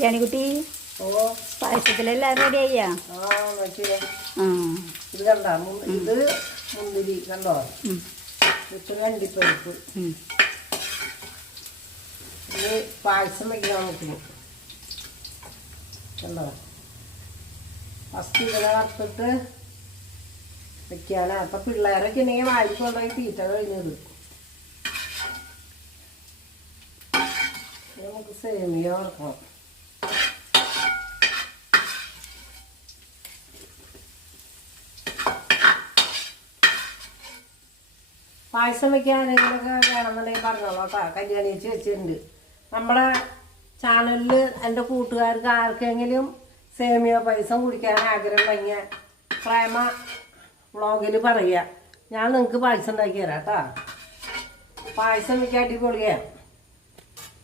ജാനിക്കുട്ടി ഓ. പായസത്തിലെല്ലാം ready ആയ്യാ? ആ ഇത് കണ്ട ഇത് മുന്തിരി കണ്ടോ? ഉം, ഇത് കണ്ടിപ്പരിപ്പ് ഉം. ഇത് പായസം വയ്ക്കാൻ നോക്കുന്നു കണ്ടോ? ഫസ്റ്റ് ഇതിനെ വറുത്തിട്ട് വെക്കാനാ. അപ്പൊ പിള്ളേരൊക്കെ ഉണ്ടെങ്കിൽ വായിക്കൊണ്ടായി തീറ്റ കഴിഞ്ഞത്. നമുക്ക് സേമിയ വറക്കണം പായസം വെക്കാൻ ആരെങ്കിലുമൊക്കെ വേണമെന്നുണ്ടെങ്കിൽ പറഞ്ഞോളൂ കേട്ടോ. കല്യാണി ചേച്ചി വെച്ചിട്ടുണ്ട്. നമ്മുടെ ചാനലിൽ എന്റെ കൂട്ടുകാർക്ക് ആർക്കെങ്കിലും സേമിയ പായസം കുടിക്കാൻ ആഗ്രഹം ഉണ്ടെങ്കിൽ പ്രേമ വ്ളോഗിൽ പറയുക. ഞാൻ നിങ്ങൾക്ക് പായസം ഉണ്ടാക്കി തരാം കേട്ടോ. പായസം വെക്കാൻ അടിപൊളിയാണ്